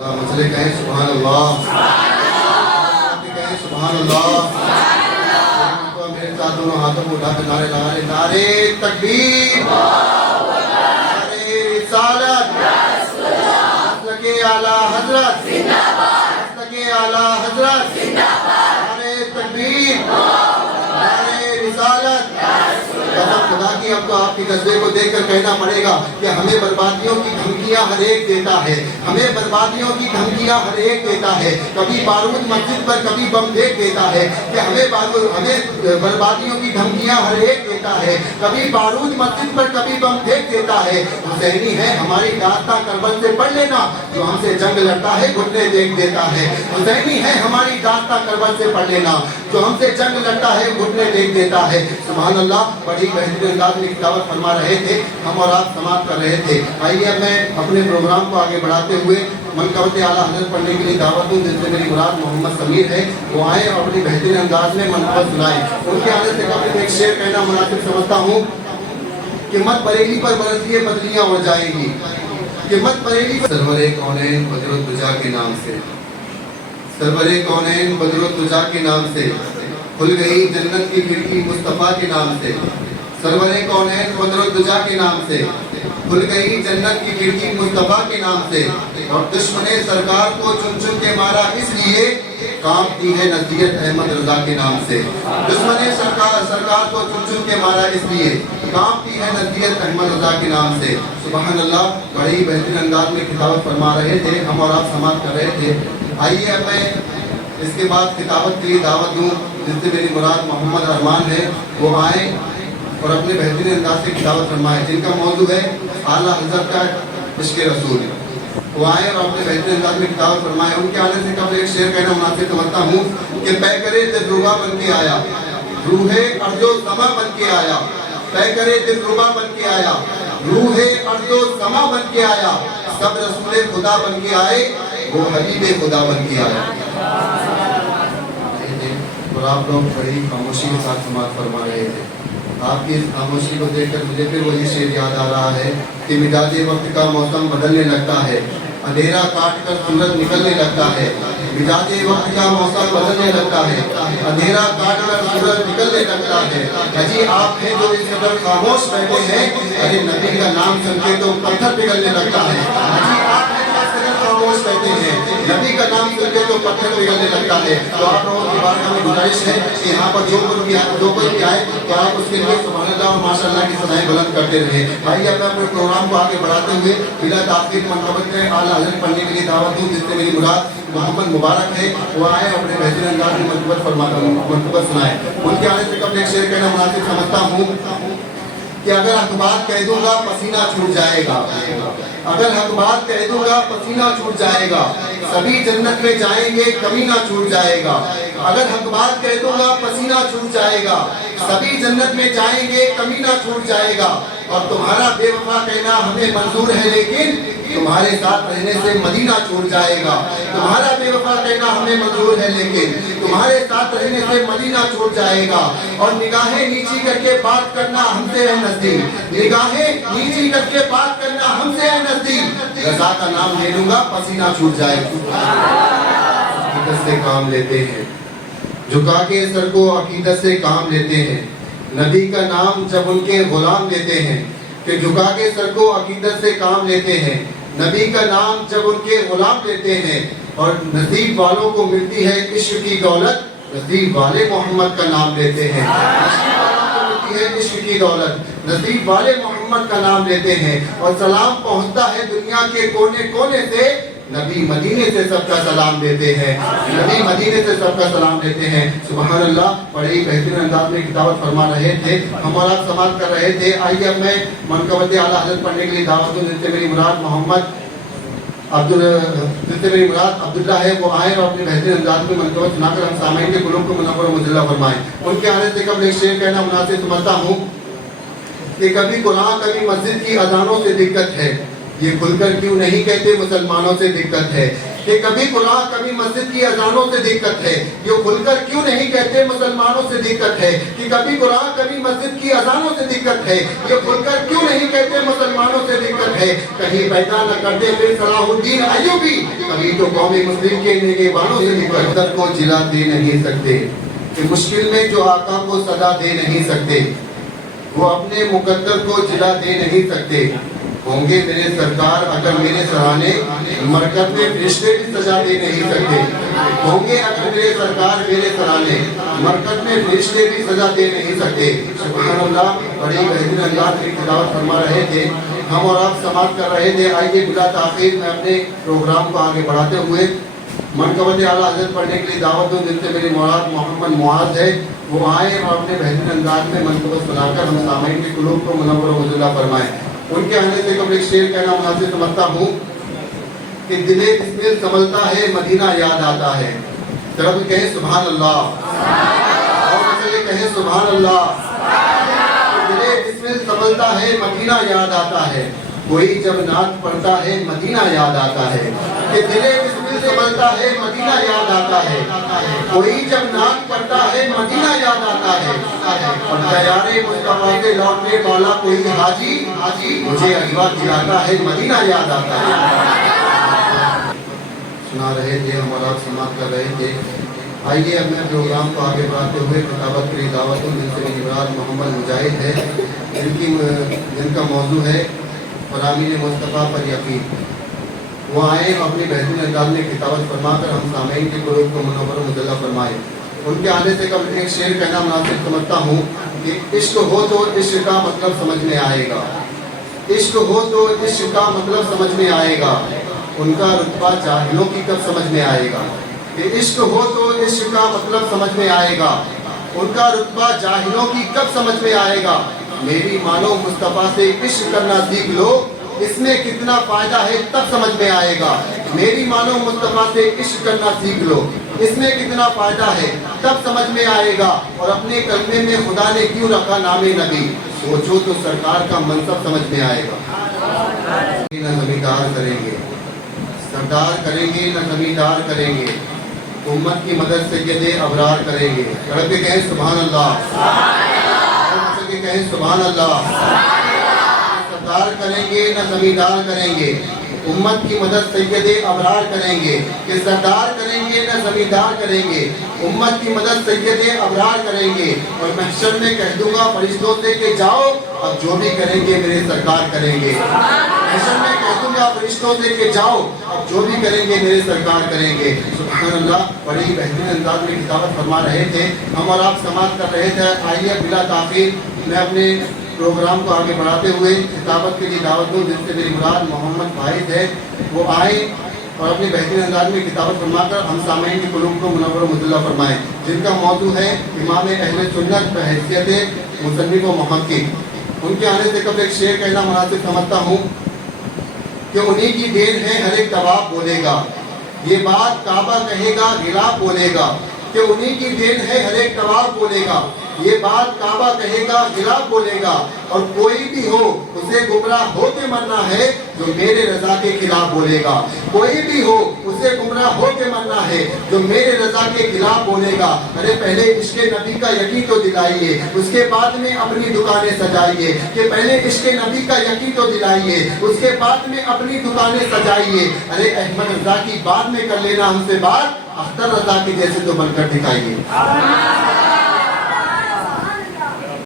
مسئلے کہیں سبحان اللہ، کہیں سبحان اللہ۔ تو میرے ساتھ دونوں ہاتھوں کو اٹھا کے نعرے لگا لیں، نعرے تکبیر، نعرے رسالت، مسلک اعلیٰ حضرت، مسلک اعلیٰ حضرت، نعرے تکبیر، نعرے رسالت۔ قسم خدا کی اب تو آپ کے جذبے کو دیکھ کر کہنا پڑے گا کہ ہمیں بربادیوں کی دھمکیاں ہر ایک دیتا ہے، ہمیں بربادیوں کی دھمکیاں ہر ایک دیتا ہے۔ کبھی بارود مسجد پر، کبھی بم پھینک دیتا ہے کہ ہمیں بربادیوں کی دھمکیاں ہر ایک دیتا ہے۔ کبھی بارود مسجد پر، کبھی بم پھینک دیتا ہے۔ حسینی ہے ہماری داستان کربلا سے پڑھ لینا، جو ہم سے جنگ لڑتا ہے گھٹنے دیکھ دیتا ہے۔ حسینی ہے ہماری داستان کربلا سے پڑھ لینا، جو ہم سے جنگ لڑتا ہے گھٹنے دیکھ دیتا ہے۔ سبحان اللہ، بڑی بہترین انداز میں تلاوت فرما رہے تھے، ہم اور آپ سماعت کر رہے تھے۔ آئیے اب میں اپنے پروگرام کو آگے بڑھاتے ہوئے منقبت اعلیٰ حضرت پڑھنے کے لیے دعوت ہوں، جس سے میری مراد محمد سمیر ہے، وہ آئیں اور اپنی بہترین انداز میں منقبت سنائیں۔ ان کے آنے سے قبل ایک شعر کہنا مناسب سمجھتا ہوں کہ مت بریلی پر برسیے بدلیاں اڑ جائیں گی، کہ مت بریلی پر سرور کونین بدر الدجا کے نام سے، سرور کونین بدر الدجا کے نام سے کھل گئی جنت کی کھڑکی مصطفیٰ کے نام سے، سرور کونین بدر الدجا کے نام سے کھل گئی جنت کی کھڑکی مصطفیٰ کے نام سے، اور دشمن سرکار کو چن چن کے مارا اس لیے کانپتی ہے نصیحت احمد رضا کے نام سے، دشمن سرکار کو چن چن کے مارا اس لیے کانپتی ہے نصیحت احمد رضا کے نام سے۔ سبحان اللہ، بڑی بہترین انداز میں خطابت فرما رہے تھے، ہم اور آپ سماعت کر رہے تھے۔ آئیے اب میں اس کے بعد خطابت کے لیے دعوت دوں، جس سے میری مراد محمد ارمان ہے، وہ آئیں اور اپنے بہترین انداز سے خطابت فرمائیں، جن کا موضوع ہے اعلیٰ حضرت کا عشق رسول۔ وہ آئیں اور اپنے بہترین انداز میں خطابت فرمائیں۔ ان کے آنے سے قبل ایک شعر کہنا مناسب سمجھتا ہوں کہ پے کرے دل ربا بن کے آیا، روح ارض و سما بن کے آیا، پے کرے دل ربا بن کے آیا، روح ارض و سما بن کے آیا، سب رسول خدا بن کے آئے، وہ حبیب خدا بن کے آیا۔ اور آپ لوگ بڑی خاموشی کے ساتھ سماعت فرما رہے تھے۔ آپ کی اس خاموشی کو دیکھ کر مجھے پھر وہی شعر یاد آ رہا ہے کہ مزاج وقت کا موسم بدلنے لگتا ہے، اندھیرا کاٹ کر سورج نکلنے لگتا ہے، مزاج وقت کا موسم بدلنے لگتا ہے، اندھیرا کاٹ کر سورج نکلنے لگتا ہے۔ حجی آپ ہیں جو اس قدر خاموش بیٹھے ہیں، ارے نبی کا نام سن کے تو پتھر پگھلنے لگتا ہے۔ حجی آپ ہیں جو اس قدر خاموش بیٹھے ہیں، نبی کا نام سن کے تو پتھر پگھلنے لگتا ہے۔ تو آپ لوگوں کی بارگاہ میں گزارش ہے کہ یہاں پر جو کوئی بھی آئے تو آپ اس کے لیے سبحان اللہ اور ماشاء اللہ کی ثنائیں بلند کرتے رہے۔ آئیے اب میں اپنے پروگرام کو آگے بڑھاتے ہوئے بلا تاخیر منقبت میں اعلیٰ حضرت پڑھنے کے لیے دعوت دوں، جس سے میری مراد محمد مبارک ہے، وہ آئے اپنے بہترین انداز میں منقبت سنائے۔ ان کے آنے سے قبل ایک شعر کہنا مناسب سمجھتا ہوں کہ اگر حق بات کہہ دوں گا پسینہ چھوٹ جائے گا، اگر حق بات کہہ دوں گا پسینہ چھوٹ جائے گا، سبھی جنت میں جائیں گے کمینہ چھوٹ جائے گا، اگر حق بات کہہ دوں گا پسینہ چھوٹ جائے گا، سبھی جنت میں جائیں گے کمینہ چھوٹ جائے گا، اور تمہارا بے وفا کہنا ہمیں منظور ہے لیکن تمہارے ساتھ رہنے سے مدینہ چھوٹ جائے گا، تمہارا بے وفا کہنا ہمیں منظور ہے لیکن تمہارے ساتھ رہنے سے مدینہ چھوٹ جائے گا، اور نگاہیں نیچی کر کے بات کرنا ہم سے ہے نزدیک، نگاہیں نیچی کر کے بات کرنا ہم سے ہے نزدیک، رضا کا نام لے لوں گا پسینہ چھوٹ جائے گا۔ عقیدت سے کام لیتے ہیں، جھکا کے سر کو عقیدت سے کام لیتے ہیں، نبی کا نام جب ان کے غلام لیتے ہیں، کہ جھکا کے سر کو عقیدت سے کام لیتے ہیں، نبی کا نام جب ان کے غلام لیتے ہیں، اور نصیب والوں کو ملتی ہے عشق کی دولت، نصیب والے محمد کا نام لیتے ہیں، نصیب والوں کو ملتی ہے عشق کی دولت، نصیب والے محمد کا نام لیتے ہیں، اور سلام پہنچتا ہے دنیا کے کونے کونے سے، نبی مدینے سے سب کا سلام دیتے ہیں، نبی مدینے سے سب کا سلام دیتے ہیں۔ سبحان اللہ، بڑے ہی بہترین انداز میں خطابت فرما رہے تھے، ہم اور آپ سماعت کر رہے تھے۔ آئیے اب میں منقبت اعلیٰ حضرت پڑھنے کے لیے دعوت دوں، جس سے میری مراد عبداللہ ہے، وہ آئیں اور اپنے بہترین انداز میں منقبت سنا کر ہم سامعین کے قلوب کو منور و مجلہ فرمائیں۔ ان کے آنے سے قبل ایک شعر کہنا مناسب سمجھتا ہوں کہ کبھی قرآن کبھی مسجد کی اذانوں سے دقت ہے، یہ کھل کر کیوں نہیں کہتے مسلمانوں سے دقت ہے، کہ کبھی قرآن کبھی مسجد کی اذانوں سے دقت ہے، یہ کھل کر کیوں نہیں کہتے مسلمانوں سے دقت ہے؟ کہ کبھی قرآن کبھی مسجد کی اذانوں سے دقت ہے، یہ کھل کر کیوں نہیں کہتے مسلمانوں سے دقت ہے؟ کہیں پیدا نہ کرتے پھر صلاح الدین ایوبی، کبھی تو قوم مسلم کے نگہبانوں سے دقت کو جلا دے نہیں سکتے، کہ مشکل میں جو آقا کو صدا دے نہیں سکتے، وہ اپنے مقدر کو جلا دے نہیں سکتے۔ ہوں گے میرے سرکار اگر میرے سرانے، مرکز میں فرشتے بھی سزا دے نہیں سکتے۔ ہوں گے اگر میرے سرکار میرے سرانے، مرکز میں فرشتے بھی سزا دے نہیں سکتے۔ سبحان اللہ، بڑی بہترین انداز کی تلاوت فرما رہے تھے، ہم اور آپ سماعت کر رہے تھے۔ آئیے بلا تاخیر میں اپنے پروگرام کو آگے بڑھاتے ہوئے منقبت اعلیٰ حضرت پڑھنے کے لیے دعوت دوں، جن سے میری مراد محمد معاذ ہے، وہ آئیں اور اپنے بہترین انداز میں منقبت سنا کر ہم سامعین کے قلوب کو منور و مجلہ فرمائیں۔ ان کے آنے سے قبل ایک شعر کہنا مناسب سمجھتا ہوں کہ دل بسمل سنبھلتا ہے مدینہ یاد آتا ہے۔ ذرا بھی کہیں سبحان اللہ، اور مسئلے کہیں سبحان اللہ۔ دل بسمل سنبھلتا ہے مدینہ یاد آتا ہے، کوئی جب نعت پڑھتا ہے مدینہ یاد آتا ہے۔ کہ دل بسمل سنبھلتا ہے مدینہ یاد آتا ہے، کوئی جب نعت پڑھتا ہے مدینہ یاد آتا ہے۔ اور دیار مصطفیٰ کے لوٹنے والا کوئی حاجی، مجھے اجوا کھلاتا ہے مدینہ یاد آتا ہے۔ سنا رہے تھے، ہم اور آپ سماعت کر رہے تھے۔ آئیے اب میں پروگرام کو آگے بڑھاتے ہوئے خطابت کے لیے دعوت ہوں، جن سے میری مراد محمد مجاہد ہے، جن کا موضوع ہے فرامین مصطفیٰ پر یقین۔ وہ آئیں اپنی بہترین انداز میں خطابت فرما کر ہم سامعین کے قلوب کو منور و مجلہ فرمائیں۔ ان کے آنے سے قبل ایک شعر کہنا مناسب سمجھتا ہوں کہ عشق ہو تو عشق کا مطلب سمجھ میں آئے گا، عشق ہو تو عشق کا مطلب سمجھ میں آئے گا، ان کا رتبہ جاہلوں کی کب سمجھ میں آئے گا۔ کہ عشق ہو تو عشق کا مطلب سمجھ میں آئے گا، ان کا رتبہ جاہلوں کی کب سمجھ میں آئے گا۔ میری مانو مصطفیٰ سے عشق کرنا سیکھ لو، اس میں کتنا فائدہ ہے تب سمجھ میں آئے گا۔ میری مانو مصطفیٰ سے عشق کرنا سیکھ لو، اس میں کتنا فائدہ ہے تب سمجھ میں آئے گا۔ اور اپنے کلمے میں خدا نے کیوں رکھا نام نبی، سوچو تو سرکار کا منصب سمجھ میں آئے گا۔ نہ زمیندار کریں گے، سردار کریں گے، نہ زمیندار کریں گے، امت کی مدد سید ابرار کریں گے۔ رب کے کہیں سبحان اللہ، اور کے کہیں سبحان اللہ۔ سردار کریں گے نہ زمیندار کریں گے، امت کی مدد سید ابرار کریں گے۔ کہ سردار کریں گے نہ زمیندار کریں گے، امت کی مدد سید ابرار کریں گے۔ اور محشر میں کہہ دوں گا فرشتوں سے کہ جاؤ، اب جو بھی کریں گے میرے سرکار کریں گے۔ محشر میں کہہ دوں گا فرشتوں سے کہ جاؤ، اب جو بھی کریں گے میرے سرکار کریں گے۔ سبحان اللہ، بڑی بہترین انداز میں خطابت فرما رہے تھے، ہم اور آپ سماعت کر رہے تھے۔ آئیے بلا تاخیر میں اپنے پروگرام کو آگے بڑھاتے ہوئے خطابت کے لیے دعوت دوں، جن سے میری مراد محمد فائز ہے، وہ آئیں اور اپنے بہترین انداز میں خطابت فرما کر ہم سامعین کے قلوب کو منور و مجلہ فرمائیں، جن کا موضوع ہے امام اہل سنت بحیثیت مصنف و محقق۔ ان کے آنے سے قبل ایک شعر کہنا مناسب سمجھتا ہوں کہ انہی کی دین ہے ہر ایک طواف بولے گا، یہ بات کعبہ کہے گا غلاف بولے گا۔ کہ انہی کی دین ہے ہر ایک طواف بولے گا، یہ بات کعبہ کہے گا غلاف بولے گا۔ اور کوئی بھی ہو اسے گمراہ ہو کے مرنا ہے جو میرے رضا کے خلاف بولے گا۔ کوئی بھی ہو اسے گمراہ ہو کے مرنا ہے جو میرے رضا کے خلاف بولے گا۔ ارے پہلے عشق نبی کا یقین تو دلائیے، اس کے بعد میں اپنی دکانیں سجائیے۔ کہ پہلے عشق نبی کا یقین تو دلائیے، اس کے بعد میں اپنی دکانیں سجائیے۔ ارے احمد رضا کی بعد میں کر لینا ہم سے بات، اختر رضا کی جیسے تو بن کر دکھائیے۔